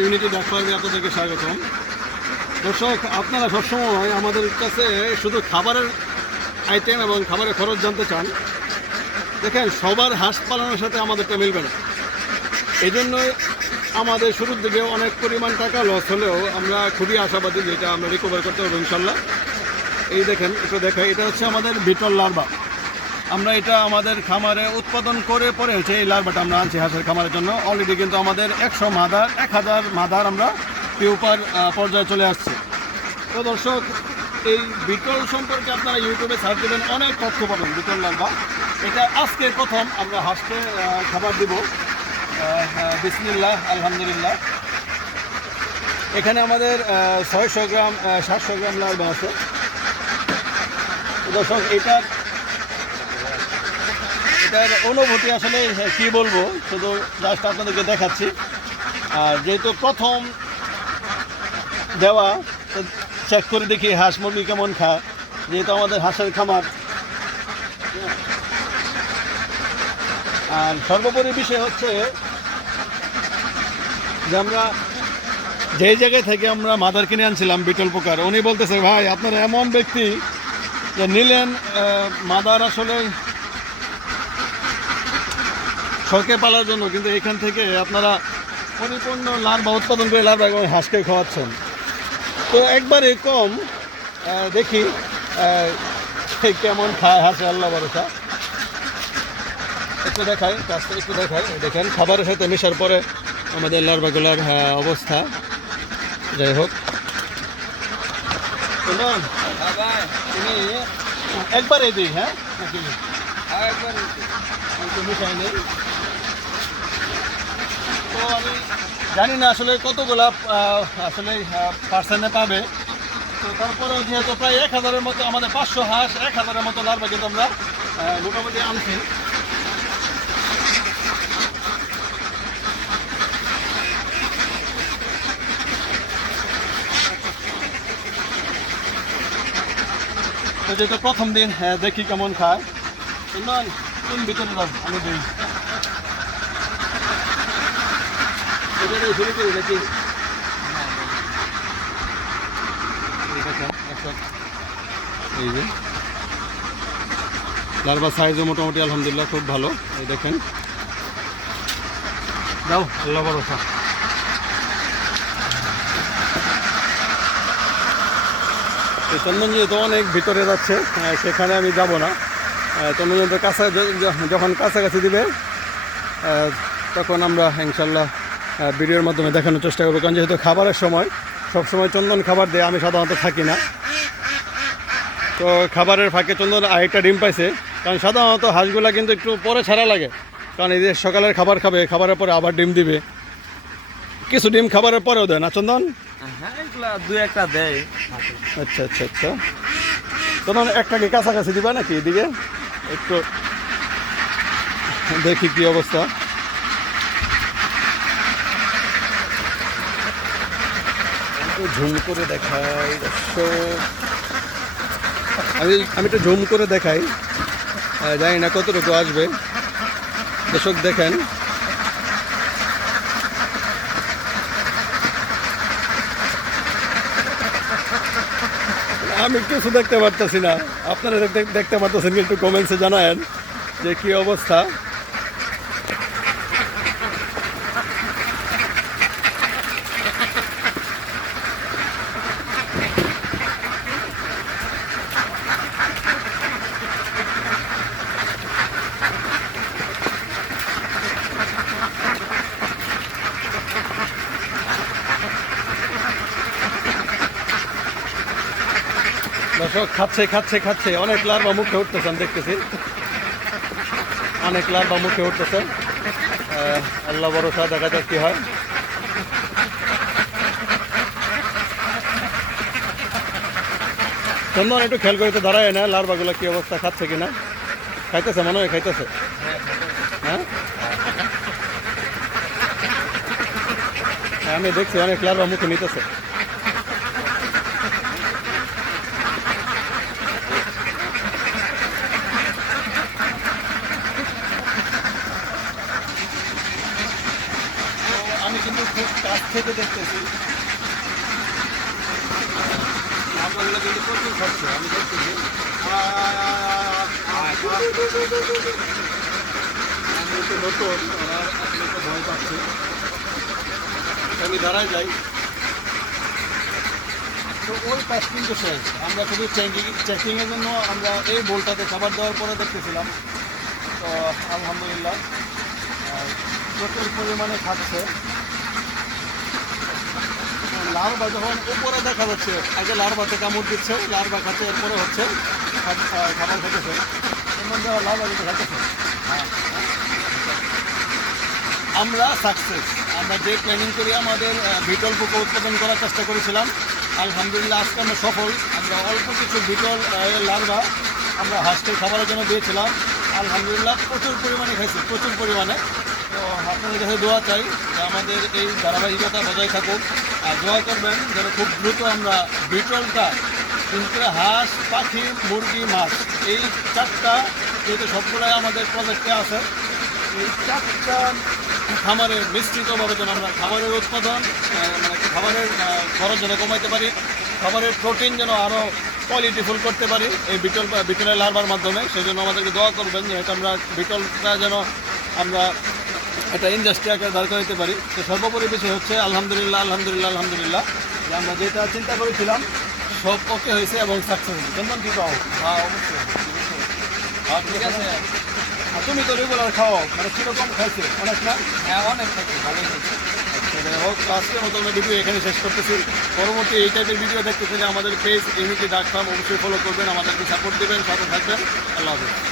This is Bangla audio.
ইউনিটি ডাক ফার্মে আপনাদেরকে স্বাগতম। দর্শক, আপনারা সবসময় আমাদের কাছে শুধু খাবারের আইটেম এবং খাবারের খরচ জানতে চান। দেখেন, সবার হাঁস পালনের সাথে আমাদেরটা মিলবে না। এই জন্য আমাদের শুরুর দিকে অনেক পরিমাণ টাকা লস হলেও আমরা খুবই আশাবাদী যে এটা আমরা রিকভার করতে পারবো ইনশাল্লাহ। এই দেখেন, একটু দেখাই, এটা হচ্ছে আমাদের বিটল লার্ভা। আমরা এটা আমাদের খামারে উৎপাদন করে পরে হচ্ছে এই লার্ভাটা আমরা আনছি হাঁসের খামারের জন্য। অলরেডি কিন্তু আমাদের 1000 মাদার আমরা পিউপার পর্যায়ে চলে আসছে। তো দর্শক, এই বিটল সম্পর্কে আপনারা ইউটিউবে সার্চ দেবেন, অনেক তথ্য পাবেন। বিটল লার্ভা এটা আজকে প্রথম আমরা হাঁসকে খাবার দিব। বিসমিল্লাহ, আলহামদুলিল্লাহ। এখানে আমাদের 600 গ্রাম 700 গ্রাম লার্ভা আছে। দর্শক, এটার অনুভূতি আসলে কি বলবো, শুধু জাস্ট আপনাদেরকে দেখাচ্ছি। আর যেহেতু প্রথম দেওয়া, চেক করে দেখি হাঁস মুরগি কেমন খায়, যেহেতু আমাদের হাঁসের খামার। আর সর্বোপরি বিষয় হচ্ছে যে আমরা যেই জায়গায় থেকে আমরা মাদার কিনে আনছিলাম বিটল পোকার, উনি বলতেছে, ভাই আপনারা এমন ব্যক্তি যে নিলেন মাদার আসলে শখে পালার জন্য, কিন্তু এখান থেকে আপনারা পরিপূর্ণ লার্ভা উৎপাদন করে লার্ভা এবং হাঁসকে খাওয়াচ্ছেন। তো একবারে কম, দেখি কেমন খায় হাঁসে, আল্লাহ ভরসা। একটু দেখাই, কাজটা একটু দেখাই। দেখেন, খাবারের সাথে মেশার পরে আমাদের লার্ভাগুলার অবস্থা। যাই হোক, তুমি একবারে দিই, হ্যাঁ মিশাই নেই। তো আমি জানি না আসলে কতগুলা আসলে পার্সেন্টে পাবে। তো তারপরেও যেহেতু প্রায় 1000-এর মতো, আমাদের 500 হাঁস 1000-এর মতো লার্ভা কিন্তু আমরা মোটামুটি আনছি। তো যেহেতু প্রথম দিন, দেখি কেমন খায়। তিন ভিতরে দাও, আমি দিই। শুরু করি নাকি? এই যে লার্ভা সাইজও মোটামুটি আলহামদুলিল্লাহ খুব ভালো। এই দেখেন, দাও, আল্লাহ ভরসা। চন্দন যেহেতু অনেক ভিতরে যাচ্ছে, সেখানে আমি যাব না। চন্দন কাছে যখন কাছাকাছি দিবে তখন আমরা ইনশাল্লাহ ভিডিওর মাধ্যমে দেখানোর চেষ্টা করবো। কারণ যেহেতু খাবারের সময় সবসময় চন্দন খাবার দেয়, আমি সাধারণত থাকি না। তো খাবারের ফাঁকে চন্দন আরেকটা ডিম পাইছে। কারণ সাধারণত হাঁসগুলা কিন্তু একটু পরে ছাড়া লাগে, কারণ এই যে সকালের খাবার খাবে, খাবারের পরে আবার ডিম দিবে। কিছু ডিম খাবারের পরেও দেয় না চন্দন? হ্যাঁ, এগুলা দুই একটা দেয়। আচ্ছা আচ্ছা আচ্ছা। চন্দন একটাকে কাছাকাছি দিবা নাকি এদিকে? একটু দেখি কি অবস্থা। ঝুম করে দেখাই দর্শক, আমি একটু ঝুম করে দেখাই। জানি না কতটুকু আসবে। দর্শক দেখেন, আমি কিছু দেখতে পারতেছি না, আপনারা দেখতে পারতেছেন, কিন্তু কমেন্টসে জানায়েন যে কি অবস্থা। দর্শক খাচ্ছে খাচ্ছে খাচ্ছে, অনেক লার্ভা মুখে উঠতেছে, আমি দেখতেছি অনেক লার্ভা মুখে উঠতেছে। আল্লাহ ভরসা, দেখা যাক কি হয়। চন্দন একটু খেয়াল করে তো দাঁড়ায় না, লার্ভাগুলো কি অবস্থা, খাচ্ছে কিনা। খাইতেছে, মনে হয় খাইতেছে। হ্যাঁ, আমি দেখছি অনেক লার্ভা মুখে নিতেছে। আমি কিন্তু খুব কাছ থেকে দেখতেছি আপনাগুলো কিন্তু প্রচুর খাচ্ছে, আমি দেখতেছি। আমি একটু নতুন, ওরা আসলে একটু ভয় পাচ্ছে। আমি দাঁড়ায় যাই। তো ওই পাশ কিন্তু শেষ, আমরা শুধু চেকিংয়ের জন্য আমরা এই বোলটাতে খাবার দেওয়ার পরে দেখতেছিলাম। তো আলহামদুলিল্লাহ প্রচুর পরিমাণে খাচ্ছে। লার্ভা যখন উপরে দেখা যাচ্ছে, আগে লার্ভাতে কামড় দিচ্ছে, লার্ভা খাচ্ছে, এরপরে হচ্ছে খাবার খেতেছে, এমন লার্ভা কিন্তু খাচ্ছে। আমরা সাকসেস, আমরা যে প্ল্যানিং করি আমাদের বিটল পোকা উৎপাদন করার চেষ্টা করেছিলাম, আলহামদুলিল্লাহ আজকে আমরা সফল। আমরা অল্প কিছু বিটল লার্ভা আমরা হাঁসকে খাবারের জন্য দিয়েছিলাম, আলহামদুলিল্লাহ প্রচুর পরিমাণে খাইছি, প্রচুর পরিমাণে। তো আপনাদের কাছে দোয়া চাই যে আমাদের এই ধারাবাহিকতা বজায় থাকুক, আর দোয়া করবেন যেন খুব দ্রুত আমরা বিটলটা, কিন্তু হাঁস, পাখি, মুরগি, মাছ, এই চারটা যেহেতু সবগুলাই আমাদের প্রজেক্টে আছে, এই চারটা খামারের মিশ্রিতভাবে যেন আমরা খাবারের উৎপাদন, মানে খাবারের খরচ যেন কমাইতে পারি, খাবারের প্রোটিন যেন আরও কোয়ালিটিফুল করতে পারি এই বিটলের লার্ভার মাধ্যমে। সেই জন্য আমাদেরকে দোয়া করবেন যে এটা আমরা বিটলটা যেন আমরা একটা ইন্ডাস্ট্রি আকারে দাঁড় করাতে পারি। তো সর্বোপরি বিষয় হচ্ছে আলহামদুলিল্লাহ আলহামদুলিল্লাহ আলহামদুলিল্লাহ যে আমরা যেটা চিন্তা করেছিলাম সব ওকে হয়েছে এবং সাকসেস হয়েছে। চন্দন কি পাও? হ্যাঁ অবশ্যই। ঠিক আছে। আর তুমি তো রেগুলার খাও, মানে কীরকম খাইছে? অনেক না? হ্যাঁ অনেক থাকি, ভালোই থাকি। হোক, আজকের মতো আমরা ভিডিও এখানে শেষ করতেছি। পরবর্তী এই টাইপের ভিডিও দেখতে চাইলে আমাদের পেজ ইউনিটি ডাক ফার্ম অবশ্যই ফলো করবেন, আমাদেরকে সাপোর্ট দেবেন, সাথে থাকবেন। আল্লাহ হাফেজ।